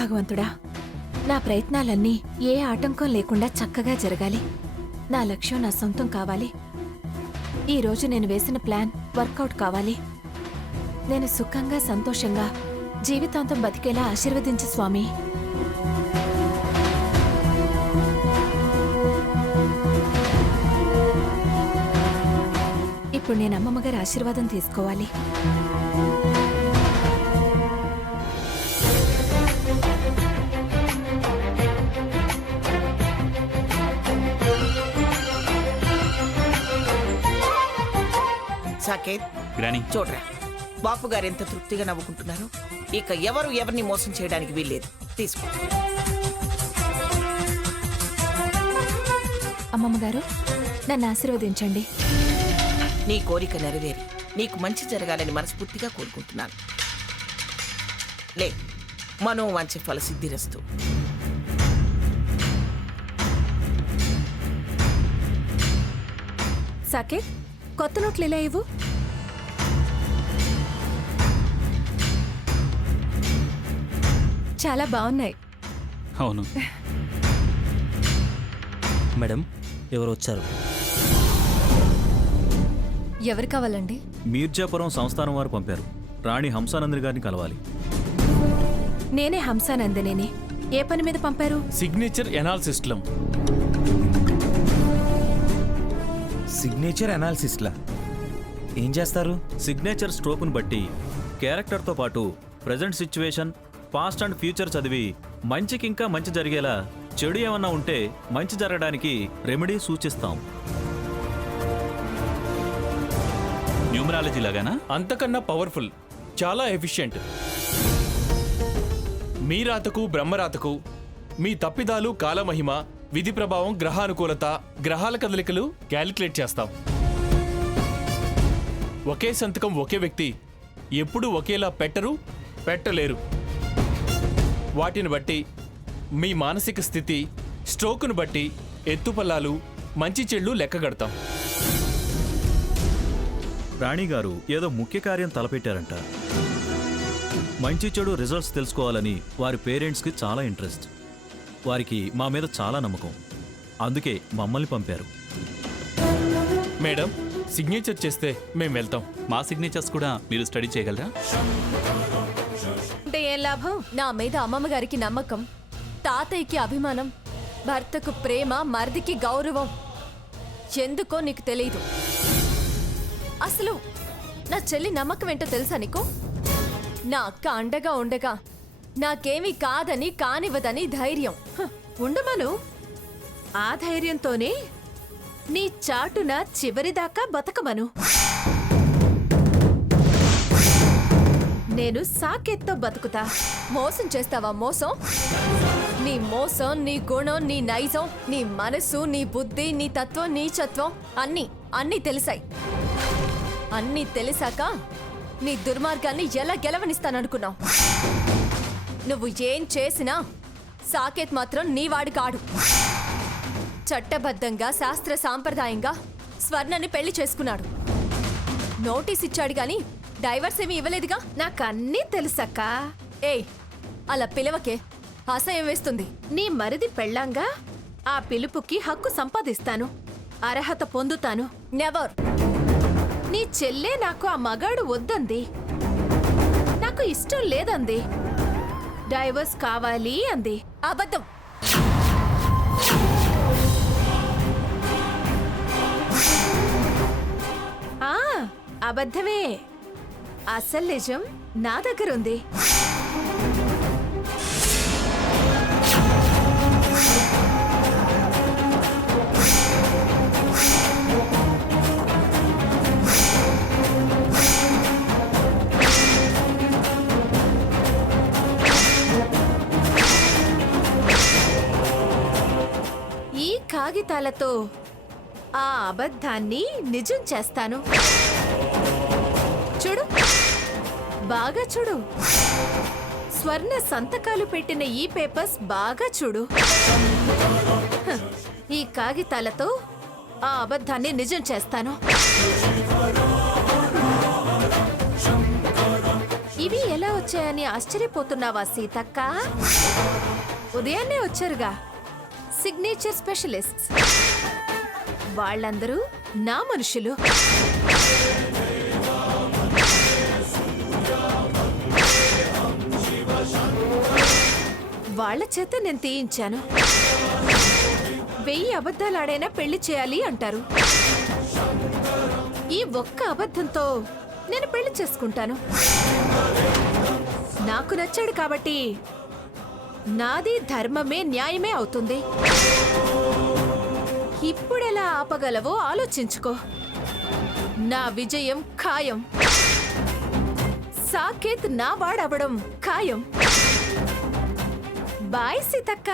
భగవంతుడా, నా ప్రయత్నాలన్నీ ఏ ఆటంకం లేకుండా చక్కగా జరగాలి. నా లక్ష్యం నా సొంతం కావాలి. ఈరోజు నేను వేసిన ప్లాన్ వర్కౌట్ కావాలి. నేను సుఖంగా సంతోషంగా జీవితాంతం బతికేలా ఆశీర్వదించు స్వామి. ఇప్పుడు నేను అమ్మమ్మగారి ఆశీర్వాదం తీసుకోవాలి. సాకేత్, గ్రానీ చూడరా, బాపు గారు ఎంత తృప్తిగా నవ్వుకుంటున్నారు. ఇక ఎవరు ఎవరిని మోసం చేయడానికి వీల్లేదు. తీసుకో. అమ్మమ్మగారు, నన్ను ఆశీర్వదించండి. నీ కోరిక నెరవేరి నీకు మంచి జరగాలని మనస్ఫూర్తిగా కోరుకుంటున్నాను. లే, మనోవాంఛ ఫలసిద్ధిరస్తు. సాకేత్, కొత్త నోట్లు ఇలా ఇవ్వు. చాలా బాగున్నాయి. అవును మేడం, ఎవరు వచ్చారు? ఎవరు కావాలండి? మీర్జాపురం సంస్థానం వారు పంపారు. రాణి హంసానందని గారిని కలవాలి. నేనే హంసానందనేని. ఏ పని మీద పంపారు? సిగ్నేచర్ ఎనాలిసిస్ట్లో. సిగ్నేచర్ అనాలిసిస్లా ఏం చేస్తారు? సిగ్నేచర్ స్ట్రోక్ను బట్టి క్యారెక్టర్తో పాటు present situation, past and future చదివి మంచికి ఇంకా మంచి జరిగేలా, చెడు ఏమన్నా ఉంటే మంచి జరగడానికి రెమెడీ సూచిస్తాం. న్యూమరాలజీ లాగానా? అంతకన్నా పవర్ఫుల్, చాలా ఎఫిషియెంట్. మీ రాతకు బ్రహ్మరాతకు, మీ తప్పిదాలు కాలమహిమ, విధి ప్రభావం, గ్రహానుకూలత, గ్రహాల కదలికలు క్యాలిక్యులేట్ చేస్తాం. ఒకే సంతకం ఒకే వ్యక్తి ఎప్పుడూ ఒకేలా పెట్టరు, పెట్టలేరు. వాటిని బట్టి మీ మానసిక స్థితి, స్ట్రోక్ను బట్టి ఎత్తుపల్లాలు, మంచి చెళ్ళు లెక్కగడతాం. రాణిగారు ఏదో ముఖ్య కార్యం తలపెట్టారంట. మంచి చెడు రిజల్ట్స్ తెలుసుకోవాలని వారి పేరెంట్స్కి చాలా ఇంట్రెస్ట్. వారికి మా మీద చాలా నమ్మకం. అందుకే మమ్మల్ని పంపారు. మేడం, సిగ్నేచర్ చేస్తే మేము వెళ్తాం. మా సిగ్నేచర్స్ కూడా మీరు స్టడీ చేయగలరా? అంటే ఏం లాభం? నా మీద అమ్మమ్మగారికి నమ్మకం, తాతయ్యకి అభిమానం, భర్తకు ప్రేమ, మరిదికి గౌరవం. ఎందుకో నీకు తెలీదు. అసలు నా చెల్లి నమ్మకం ఏంటో తెలుసా నీకు? నా అక్క అండగా ఉండగా నాకేమీ కాదని, కానివ్వదని ధైర్యం. ఉండమను. ఆ ధైర్యంతోనే నీ చాటున చివరిదాకా బతకమను. నేను సాకేత్తో బతుకుతా. మోసం చేస్తావా? మోసం? నీ మోసం, నీ గుణం, నీ నైజం, నీ మనసు, నీ బుద్ధి, నీ తత్వం, నీచత్వం అన్నీ తెలిసాయి. అన్నీ తెలిసాక నీ దుర్మార్గాన్ని ఎలా గెలవనిస్తాననుకున్నావు? నువ్వు ఏం చేసినా సాకేత్ మాత్రం నీవాడు కాడు. చట్టబద్ధంగా, శాస్త్ర సాంప్రదాయంగా స్వర్ణని పెళ్లి చేసుకున్నాడు. నోటీస్ ఇచ్చాడు గాని డైవర్స్ ఏమీ ఇవ్వలేదుగా. నాకన్నీ తెలుసక్కా. ఏయ్, అలా పిలవకే, అసహ్యం వేస్తుంది. నీ మరిది పెళ్ళంగా ఆ పిలుపుకి హక్కు సంపాదిస్తాను, అర్హత పొందుతాను. నెవర్. నీ చెల్లే నాకు ఆ మగాడు వద్దంది, నాకు ఇష్టం లేదంది, డైవర్స్ కావాలి అంది. అబద్ధం. ఆ అబద్ధమే. అసలు నిజం నా దగ్గరుంది. ఈ కాగితాలతో ఆ అబద్ధాన్ని నిజం చేస్తాను. చూడు, బాగా చూడు. స్వర్ణ సంతకాలు పెట్టిన ఈ పేపర్స్ బాగా చూడు. ఈ కాగితాలతో ఆ అబద్ధాన్ని నిజం చేస్తాను. ఇవి ఎలా వచ్చాయి? వచ్చాయని ఆశ్చర్యపోతున్నావా సీతక్క? ఉదయాన్నే వచ్చారుగా సిగ్నేచర్ స్పెషలిస్ట్స్. వాళ్ళందరూ నా మనుషులు. వాళ్ళ చేత నేను తీయించాను. 1000 అబద్ధాలాడైనా పెళ్లి చేయాలి అంటారు. ఈ ఒక్క అబద్ధంతో నేను పెళ్లి చేసుకుంటాను. నాకు నచ్చాడు కాబట్టి నాది ధర్మమే న్యాయమే అవుతుంది. ఇప్పుడెలా ఆపగలవో ఆలోచించుకో. నా విజయం ఖాయం. సాకేత్ నా వాడవడం ఖాయం. బాయ్ సీతక్క.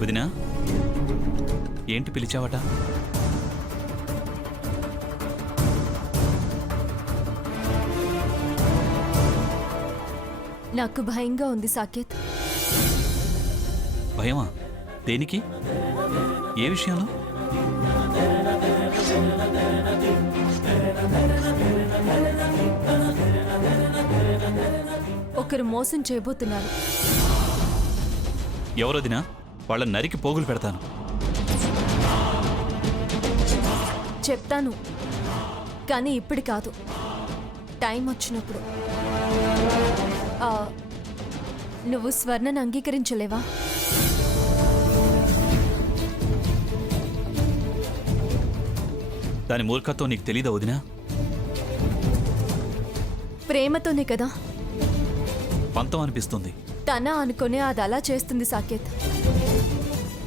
వదినా, ఏంటి పిలిచావట? నాకు భయంగా ఉంది సాకేత్. భయమా? దేనికి? ఏ విషయంలో? ఒకరు మోసం చేయబోతున్నారు. ఎవరొదినా? వాళ్ళ నరికి పోగులు పెడతాను. చెప్తాను, కానీ ఇప్పుడు కాదు, టైం వచ్చినప్పుడు. నువ్వు స్వర్ణను అంగీకరించలేవా? దాని మూర్ఖత్వం నీకు తెలీదా వదినా? ప్రేమతోనే కదా. పంతం అనిపిస్తుంది. తన అనుకొని అది అలా చేస్తుంది సాకేత్.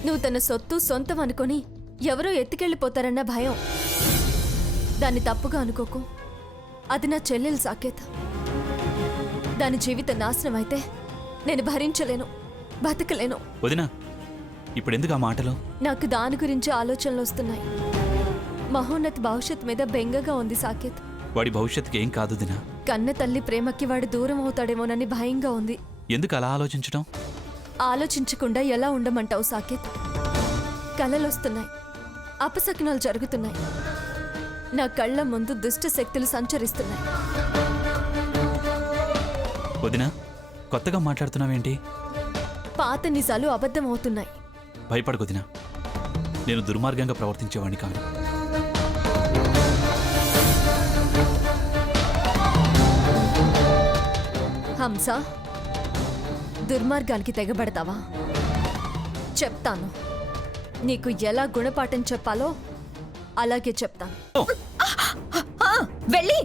నువ్వు తన సొత్తు సొంతం అనుకొని ఎవరో ఎత్తుకెళ్ళిపోతారన్న భయం. దాన్ని తప్పుగా అనుకోకు. అది నా చెల్లెలు సాకేత్. దాని జీవిత నాశనం అయితే నేను భరించలేను, బతకలేను. వదినా, ఇప్పుడెందుకు ఆ మాటలు? నాకు దాని గురించి ఆలోచనలు వస్తున్నాయి. మహోన్నత్ భవిష్యత్ మీద బెంగగా ఉంది సాకేత్. వాడి భవిష్యత్తుకి ఏం కాదు దినా. కన్న తల్లి ప్రేమకి వాడు దూరం అవుతాడేమోనని భయంగా ఉంది. ఎందుకు అలా ఆలోచించడం? ఆలోచించకుండా ఎలా ఉండమంటావు సాకేత్? కలలొస్తున్నాయి, అపశకునాలు జరుగుతున్నాయి. నా కళ్ళ ముందు దుష్ట శక్తులు సంచరిస్తున్నాయి. వదినా, కొత్తగా మాట్లాడుతున్నావేంటి? పాత నిజాలు అబద్ధం అవుతున్నాయి. భయపడకు వదినా, నేను దుర్మార్గంగా ప్రవర్తించేవాడిని కాను. హంస, దుర్మార్గానికి తెగబడతావా? చెప్తాను. నీకు ఎలా గుణపాఠం చెప్పాలో అలాగే చెప్తాను. వెళ్ళి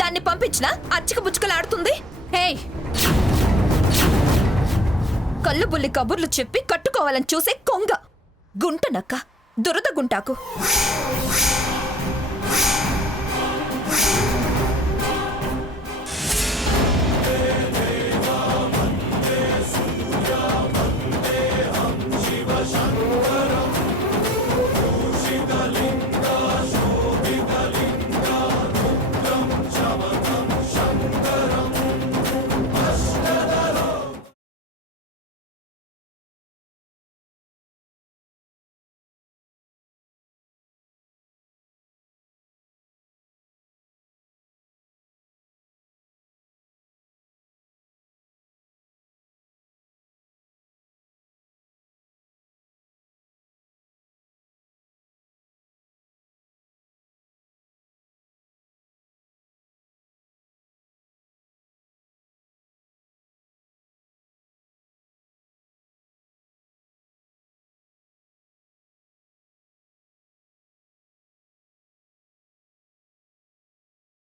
దాన్ని పంపించినా అచ్చిక బుచ్చుకలాడుతుంది. హే, కళ్ళు బుల్లి కబుర్లు చెప్పి కట్టుకోవాలని చూసే కొంగ గుంటనక్క, దురద గుంటాకు.